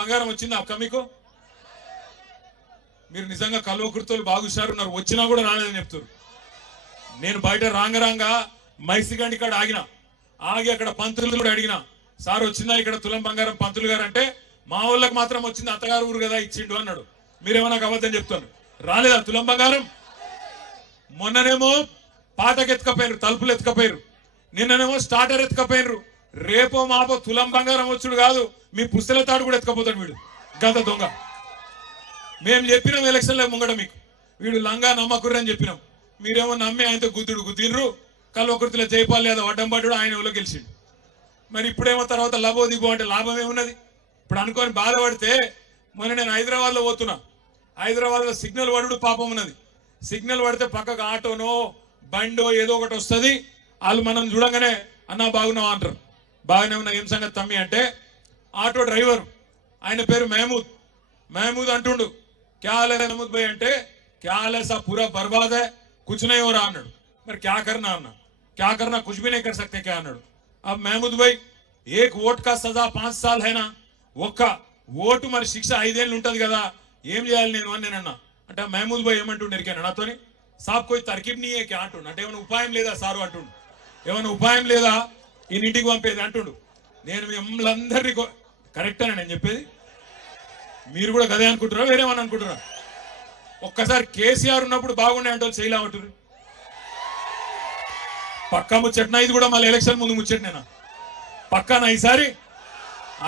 బంగారం వచ్చిందా అక్క మీకు? మీరు నిజంగా కల్వకుర్తోలు బాగున్నారు, వచ్చినా కూడా రాలేదని చెప్తారు. నేను బయట రాంగ మైసిగండి ఇక్కడ ఆగి అక్కడ పంతులు కూడా అడిగిన, సార్ వచ్చిందా ఇక్కడ తులం బంగారం పంతులు గారు అంటే, మా వాళ్ళకి మాత్రం వచ్చింది, అత్తగారు ఊరు కదా ఇచ్చిండు అన్నాడు. మీరేమో నాకు అబద్ధం చెప్తాను, రాలేదా తులం బంగారం? మొన్ననేమో పాటకు ఎత్తుకపోయారు, తలుపులు ఎత్తుకపోయారు, నిన్ననేమో స్టార్టర్ ఎత్తుకపోయారు. రేపో మాపో తులం బంగారం వచ్చుడు కాదు, మీ పుస్తల తాడు కూడా ఎత్తుకపోతాడు వీడు గంత దొంగ. మేము చెప్పినాం ఎలక్షన్లో ముంగడ మీకు, వీడు లంగా నమ్మకుర్రని చెప్పినాం. మీరేమో నమ్మి ఆయనతో గుద్దిండ్రు. కల్వకుర్తిలో జైపాల్ యాదవ్ అడ్డం పడ్డాడు, ఆయన ఊళ్ళో గెలిచిండు. మరి ఇప్పుడేమో తర్వాత లబో దిగో అంటే లాభం ఏమున్నది? ఇప్పుడు అనుకొని బాధపడితే, మొన్న నేను హైదరాబాద్లో పోతున్నా, హైదరాబాద్లో సిగ్నల్ పడుడు పాపం ఉన్నది. సిగ్నల్ పడితే పక్కకు ఆటోనో బండో ఏదో ఒకటి వస్తుంది, వాళ్ళు మనం చూడంగానే అన్నా బాగున్నావు అంటారు. బాగానే ఉన్నా, ఏం సంగతి తమ్మి అంటే, ఆటో డ్రైవర్ ఆయన పేరు మహమూద్ అంటుండు. క్యాలే మహమూద్ భాయ్ అంటే, క్యాలే సా పూరా బర్బాద్ హై, కుछ नहीं हो रहा అన్నాడు. మరి క్యా కర్నా అన్నా, క్యా కర్నా కుछ भी नहीं कर सकते क्या అన్నాడు. अब महमूद भाई एक वोट का सजा 5 साल है ना, ఒక్క ఓటు మరి శిక్ష 5 ఏళ్ళు ఉంటది కదా, ఏం చేయాలి నేను అని నేనన్నా. అంటే మహమూద్ భాయ్ ఏమంటుండు ఎరికాను నాతోని, సాబ్ కోయి తర్కీబ్ నీ ఏ అంటుండు. అంటే ఏమైనా ఉపాయం లేదా సారు అంటుండు, ఏమైనా ఉపాయం లేదా ఈయన ఇంటికి పంపేది అంటుండు. నేను మిమ్మల్ని అందరినీ కరెక్టేనా నేను చెప్పేది? మీరు కూడా గదే అనుకుంటారా వేరేమని అనుకుంటారా? ఒక్కసారి కేసీఆర్ ఉన్నప్పుడు బాగుండే అంటే చేయలే అంటారు. పక్కా ముచ్చట్నా ఇది కూడా, మళ్ళీ ఎలక్షన్ ముందు ముచ్చట్నేనా? పక్కానా ఈసారి?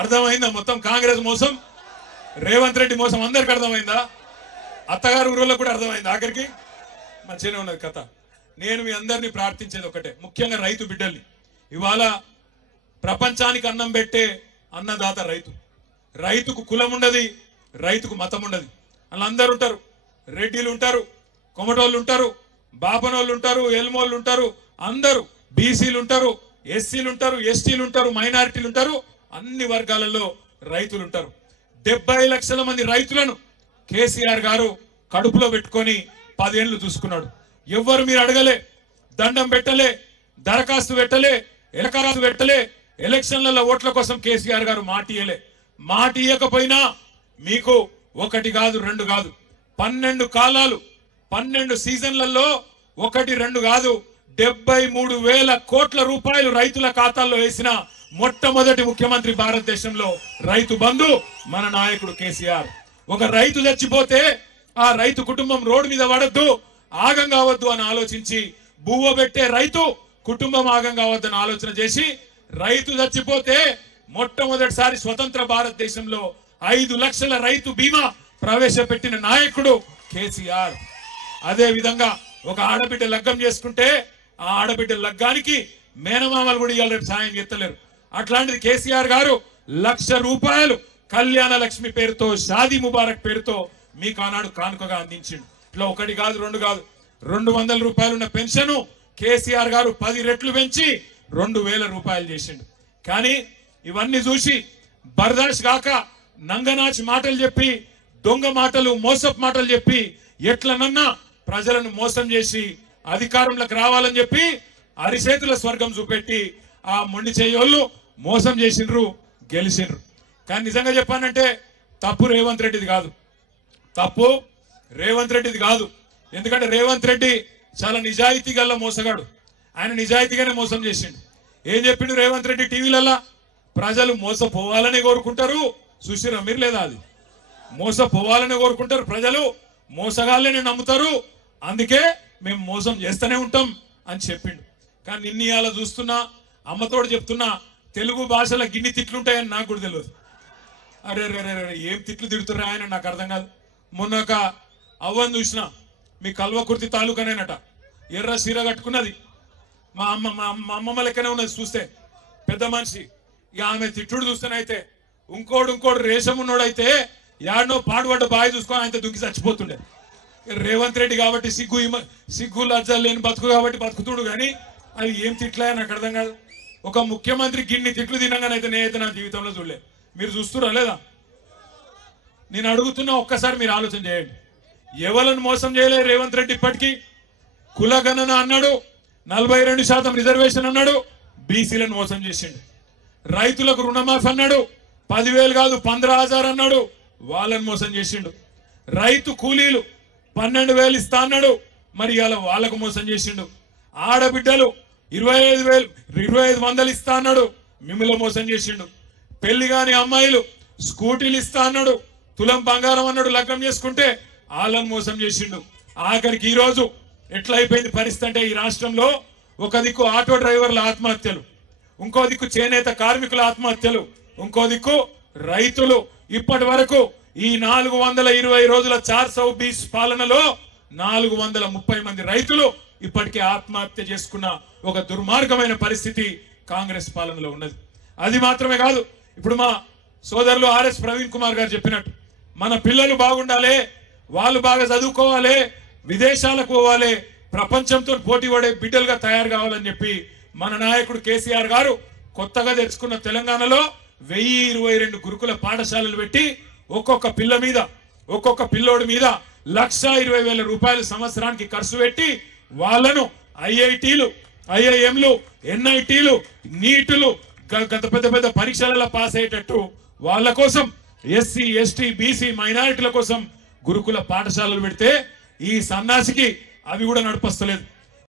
అర్థమైందా మొత్తం కాంగ్రెస్ మోసం, రేవంత్ రెడ్డి మోసం అందరికి అర్థమైందా? అత్తగారు ఊళ్ళో కూడా అర్థమైంది ఆఖరికి. మంచిగానే ఉన్నది కథ. నేను మీ అందరినీ ప్రార్థించేది ఒకటే, ముఖ్యంగా రైతు బిడ్డల్ని. ఇవాళ ప్రపంచానికి అన్నం పెట్టే అన్నదాత రైతు. రైతుకు కులం ఉండదు, రైతుకు మతం ఉండదు. వాళ్ళందరూ ఉంటారు, రెడ్డిలు ఉంటారు, కొమటోళ్ళు ఉంటారు, బాపనోళ్ళు ఉంటారు, ఎల్మోళ్ళు ఉంటారు, అందరూ బీసీలు ఉంటారు, ఎస్సీలు ఉంటారు, ఎస్టీలు ఉంటారు, మైనారిటీలు ఉంటారు, అన్ని వర్గాలలో రైతులు ఉంటారు. 70 లక్షల మంది రైతులను కేసీఆర్ గారు కడుపులో పెట్టుకొని 10 ఏళ్లు చూసుకున్నాడు. ఎవ్వరు మీరు అడగలే, దండం పెట్టలే, దరఖాస్తు పెట్టలే, ఎలకరాసు పెట్టలే, ఎలక్షన్లలో ఓట్ల కోసం కేసీఆర్ గారు మాట ఇయ్యకపోయినా మీకు 1 కాదు 2 కాదు 12 కాలాలు 12 సీజన్లలో 1 2 కాదు 73,000 కోట్ల రూపాయలు రైతుల ఖాతాల్లో వేసిన మొట్టమొదటి ముఖ్యమంత్రి భారతదేశంలో రైతు బంధు మన నాయకుడు కేసీఆర్. ఒక రైతు చచ్చిపోతే ఆ రైతు కుటుంబం రోడ్డు మీద పడద్దు, ఆగం కావద్దు అని ఆలోచించి, బువ్వ పెట్టే రైతు కుటుంబం ఆగం కావద్దని ఆలోచన చేసి, రైతు చచ్చిపోతే మొట్టమొదటిసారి స్వతంత్ర భారతదేశంలో 5 లక్షల రైతు బీమా ప్రవేశపెట్టిన నాయకుడు కేసీఆర్. అదే విధంగా ఒక ఆడబిడ్డ లగ్గం చేసుకుంటే ఆ ఆడబిడ్డ లగ్గానికి మేనమామలు కూడా ఇవాళ రేపు సాయం చేస్తలేరు. అట్లాంటిది కేసీఆర్ గారు 1,00,000 రూపాయలు కళ్యాణ లక్ష్మి పేరుతో, షాదీ ముబారక్ పేరుతో మీకు ఆనాడు కానుకగా అందించిండు. ఇట్లా 1 కాదు 2 కాదు 200 రూపాయలు ఉన్న పెన్షన్ కేసీఆర్ గారు 10 రెట్లు పెంచి 2,000 రూపాయలు చేసిండు. కానీ ఇవన్నీ చూసి బర్దాష్ కాక నంగనాచి మాటలు చెప్పి, దొంగ మాటలు, మోసపు మాటలు చెప్పి, ఎట్లనన్నా ప్రజలను మోసం చేసి అధికారంలోకి రావాలని చెప్పి అరిచేతుల స్వర్గం చూపెట్టి ఆ మొండి చేయోళ్ళు మోసం చేసిండ్రు, గెలిచిండ్రు. కానీ నిజంగా చెప్పానంటే తప్పు రేవంత్ రెడ్డిది కాదు, తప్పు రేవంత్ రెడ్డిది కాదు. ఎందుకంటే రేవంత్ రెడ్డి చాలా నిజాయితీ గల్ల మోసగాడు. ఆయన నిజాయితీగానే మోసం చేసిండు. ఏం చెప్పిండు రేవంత్ రెడ్డి టీవీలల్లా? ప్రజలు మోసపోవాలని కోరుకుంటారు, చూసిరా మీరు లేదా? అది మోసపోవాలని కోరుకుంటారు ప్రజలు, మోసగాళ్ళని నమ్ముతారు, అందుకే మేము మోసం చేస్తూనే ఉంటాం అని చెప్పిండు. కానీ నిన్న ఇవాళ చూస్తున్నా, అమ్మతోడు చెప్తున్నా, తెలుగు భాషలో గిన్ని తిట్లుంటాయని నాకు కూడా తెలియదు. అరే రే ఏం తిట్లు తిడుతున్నా ఆయన నాకు అర్థం కాదు. మొన్న ఒక అవ్వని చూసిన, మీ కల్వకుర్తి తాలూకానేనట, ఎర్ర సీర కట్టుకున్నది, మా అమ్మమ్మ లెక్కనే ఉన్నది చూస్తే, పెద్ద మనిషి. ఇక ఆమె తిట్టుడు చూస్తేనైతే ఇంకోడు రేషం ఉన్నోడైతే యాడనో పాడుపడ్డ బావి చూసుకొని ఆయన దుంకి చచ్చిపోతుండే. రేవంత్ రెడ్డి కాబట్టి సిగ్గు లజ్జలు లేని బతుకు కాబట్టి బతుకుతుడు, కానీ అది ఏం తిట్లే నాకు అర్థం కాదు. ఒక ముఖ్యమంత్రి గిన్ని తిట్లు తినగానైతే నేనైతే నా జీవితంలో చూడలే. మీరు చూస్తురా లేదా? నేను అడుగుతున్నా, ఒక్కసారి మీరు ఆలోచన చేయండి. ఎవరిని మోసం చేయలేదు రేవంత్ రెడ్డి ఇప్పటికీ? కులగణన అన్నాడు, 42% రిజర్వేషన్ అన్నాడు, బీసీలను మోసం చేసిండు. రైతులకు రుణమాఫీ అన్నాడు, 10,000 కాదు 15,000 అన్నాడు, వాళ్ళని మోసం చేసిండు. రైతు కూలీలు 12,000 ఇస్తా అన్నాడు, మరి ఇవాళ వాళ్ళకు మోసం చేసిండు. ఆడబిడ్డలు 25,000 ఇస్తా అన్నాడు, మిమ్మల్ని మోసం చేసిండు. పెళ్లి కాని అమ్మాయిలు స్కూటీలు ఇస్తా అన్నాడు, తులం బంగారం అన్నాడు, లగ్నం చేసుకుంటే వాళ్ళని మోసం చేసిండు. ఆఖరికి ఈ రోజు ఎట్లా అయిపోయింది పరిస్థితి అంటే, ఈ రాష్ట్రంలో ఒక దిక్కు ఆటో డ్రైవర్ల ఆత్మహత్యలు, ఇంకో దిక్కు చేనేత కార్మికుల ఆత్మహత్యలు, ఇంకో దిక్కు రైతులు. ఇప్పటి వరకు ఈ 420 రోజుల 420 పాలనలో 430 మంది రైతులు ఇప్పటికే ఆత్మహత్య చేసుకున్న ఒక దుర్మార్గమైన పరిస్థితి కాంగ్రెస్ పాలనలో ఉన్నది. అది మాత్రమే కాదు, ఇప్పుడు మా సోదరులు ఆర్ఎస్ ప్రవీణ్ కుమార్ గారు చెప్పినట్టు మన పిల్లలు బాగుండాలి, వాళ్ళు బాగా చదువుకోవాలి, విదేశాలకు పోవాలి, ప్రపంచంతో పోటీ పడే బిడ్డలుగా తయారు కావాలని చెప్పి మన నాయకుడు కేసీఆర్ గారు కొత్తగా తెచ్చుకున్న తెలంగాణలో 1022 గురుకుల పాఠశాలలు పెట్టి ఒక్కొక్క పిల్లోడి మీద 1,20,000 రూపాయలు సంవత్సరానికి ఖర్చు పెట్టి వాళ్ళను ఐఐటీలు, ఐఐఎంలు, ఎన్ఐటీలు, నీటులు, పెద్ద పెద్ద పరీక్షలలో పాస్ అయ్యేటట్టు వాళ్ళ కోసం ఎస్సీ, ఎస్టీ, బీసీ మైనారిటీల కోసం గురుకుల పాఠశాలలు పెడితే ఈ సన్నాసికి అవి కూడా నడిపస్తలేదు.